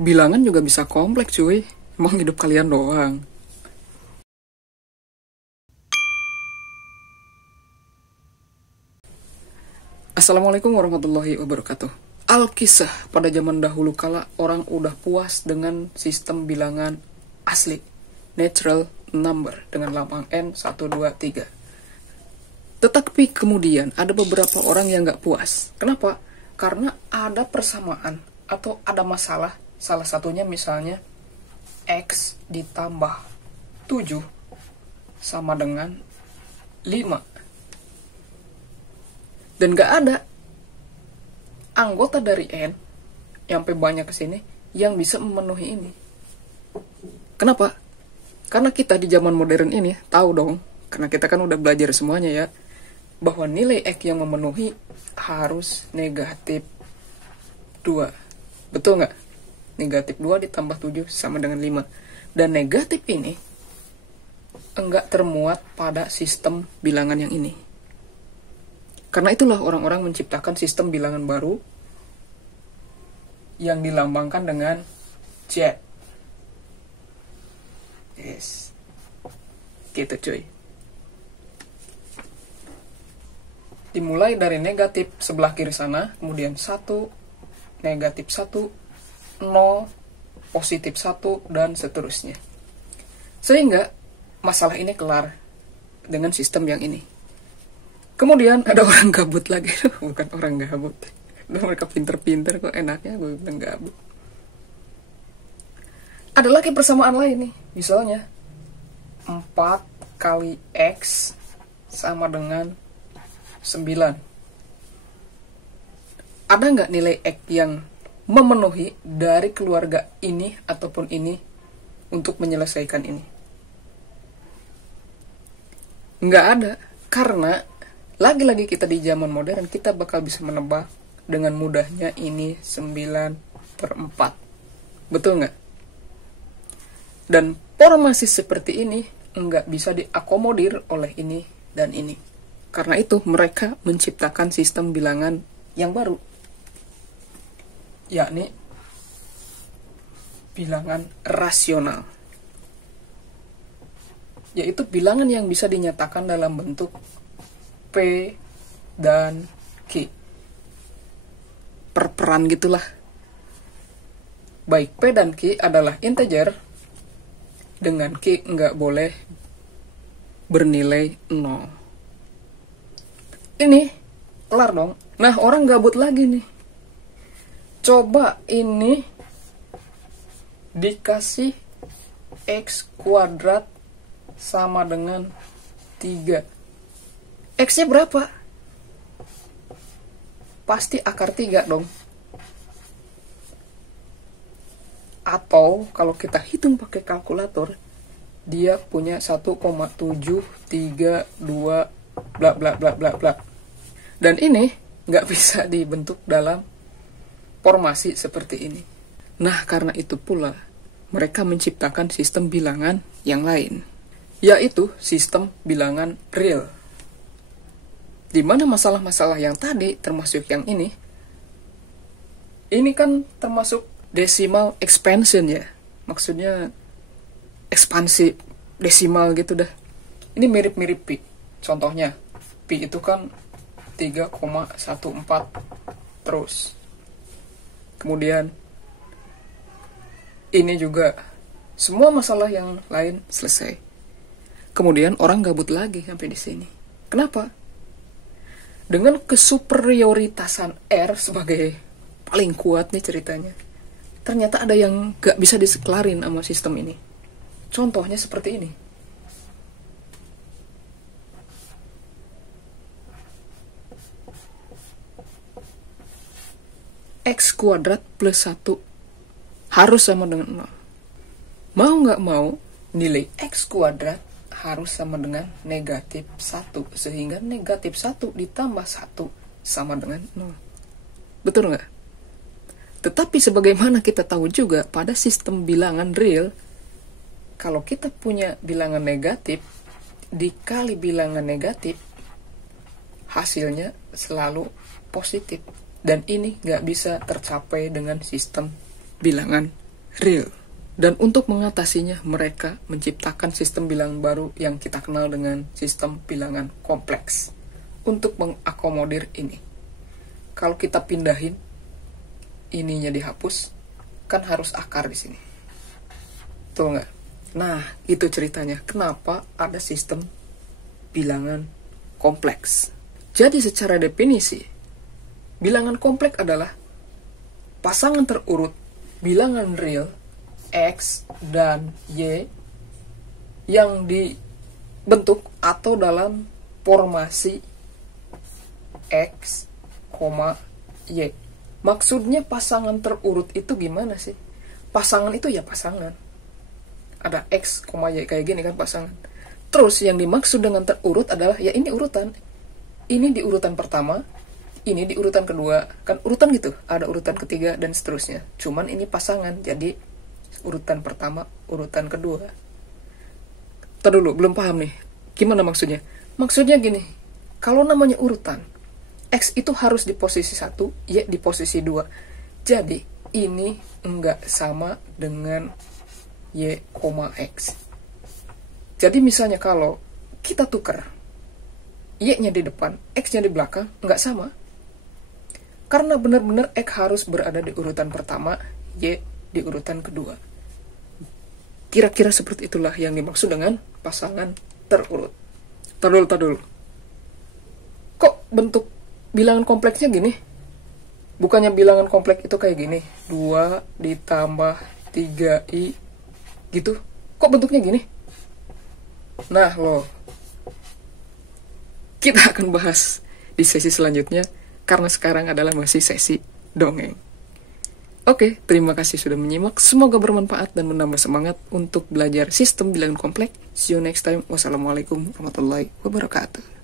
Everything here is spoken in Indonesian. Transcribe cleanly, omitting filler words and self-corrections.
Bilangan juga bisa kompleks cuy. Emang hidup kalian doang. Assalamualaikum warahmatullahi wabarakatuh. Alkisah, pada zaman dahulu kala orang udah puas dengan sistem bilangan asli, natural number, dengan lambang N, 1, 2, 3. Tetapi kemudian ada beberapa orang yang gak puas. Kenapa? Karena ada persamaan atau ada masalah. Salah satunya misalnya X ditambah 7 sama dengan 5. Dan gak ada anggota dari N sampai banyak ke sini yang bisa memenuhi ini. Kenapa? Karena kita di zaman modern ini tahu dong, karena kita kan udah belajar semuanya ya, bahwa nilai X yang memenuhi harus negatif 2. Betul nggak? Negatif 2 ditambah 7 sama dengan 5. Dan negatif ini enggak termuat pada sistem bilangan yang ini. Karena itulah orang-orang menciptakan sistem bilangan baru yang dilambangkan dengan Z. Yes. Gitu cuy. Dimulai dari negatif sebelah kiri sana, kemudian 1, negatif 1, 0, positif 1, dan seterusnya. Sehingga masalah ini kelar dengan sistem yang ini. Kemudian ada orang gabut lagi. Bukan orang gabut. Mereka pinter-pinter kok, enaknya gue bilang gabut. Ada lagi persamaan lain nih. Misalnya 4 kali X sama dengan 9. Ada nggak nilai X yang memenuhi dari keluarga ini ataupun ini untuk menyelesaikan ini? Nggak ada. Karena lagi-lagi kita di zaman modern, kita bakal bisa menebak dengan mudahnya ini 9/4. Betul nggak? Dan formasi seperti ini nggak bisa diakomodir oleh ini dan ini. Karena itu mereka menciptakan sistem bilangan yang baru, yakni bilangan rasional. Yaitu bilangan yang bisa dinyatakan dalam bentuk P dan Q. Perperan gitulah. Baik P dan Q adalah integer, dengan Q nggak boleh bernilai 0. Ini kelar dong. Nah, orang gabut lagi nih. Coba ini dikasih X kuadrat sama dengan 3. X-nya berapa? Pasti akar 3 dong. Atau kalau kita hitung pakai kalkulator, dia punya 1,732 bla bla bla bla bla. Dan ini nggak bisa dibentuk dalam formasi seperti ini. Nah, karena itu pula mereka menciptakan sistem bilangan yang lain, yaitu sistem bilangan real. Di mana masalah-masalah yang tadi, termasuk yang ini kan termasuk decimal expansion ya. Maksudnya ekspansi desimal gitu dah. Ini mirip-mirip pi. Contohnya, pi itu kan 3,14 terus. Kemudian ini juga, semua masalah yang lain selesai. Kemudian orang gabut lagi sampai di sini. Kenapa? Dengan kesuperioritasan R sebagai paling kuat nih ceritanya, ternyata ada yang gak bisa disekelarin sama sistem ini. Contohnya seperti ini. X kuadrat plus 1 harus sama dengan 0. Mau gak mau, nilai X kuadrat harus sama dengan negatif 1. Sehingga negatif 1 ditambah 1 sama dengan 0. Betul nggak? Tetapi sebagaimana kita tahu juga pada sistem bilangan real, kalau kita punya bilangan negatif dikali bilangan negatif, hasilnya selalu positif. Dan ini nggak bisa tercapai dengan sistem bilangan real. Dan untuk mengatasinya, mereka menciptakan sistem bilangan baru yang kita kenal dengan sistem bilangan kompleks. Untuk mengakomodir ini, kalau kita pindahin, ininya dihapus, kan harus akar di sini. Betul nggak? Nah, itu ceritanya. Kenapa ada sistem bilangan kompleks. Jadi secara definisi, bilangan kompleks adalah pasangan terurut bilangan real X dan Y yang dibentuk atau dalam formasi X, Y. Maksudnya pasangan terurut itu gimana sih? Pasangan itu ya pasangan. Ada X, Y kayak gini kan pasangan. Terus yang dimaksud dengan terurut adalah ya ini urutan. Ini di urutan pertama, ini di urutan kedua. Kan urutan gitu, ada urutan ketiga dan seterusnya. Cuman ini pasangan, jadi urutan pertama, urutan kedua. Ntar dulu, belum paham nih. Gimana maksudnya? Maksudnya gini, kalau namanya urutan, X itu harus di posisi 1, Y di posisi 2. Jadi, ini enggak sama dengan Y, X. Jadi misalnya kalau kita tukar, Y-nya di depan, X-nya di belakang, enggak sama. Karena benar-benar X harus berada di urutan pertama, Y di urutan kedua. Kira-kira seperti itulah yang dimaksud dengan pasangan terurut. Tar dulu. Kok bentuk bilangan kompleksnya gini? Bukannya bilangan kompleks itu kayak gini, 2 ditambah 3i gitu. Kok bentuknya gini? Nah loh, kita akan bahas di sesi selanjutnya, karena sekarang adalah masih sesi dongeng. Oke, terima kasih sudah menyimak. Semoga bermanfaat dan menambah semangat untuk belajar sistem bilangan kompleks. See you next time. Wassalamualaikum warahmatullahi wabarakatuh.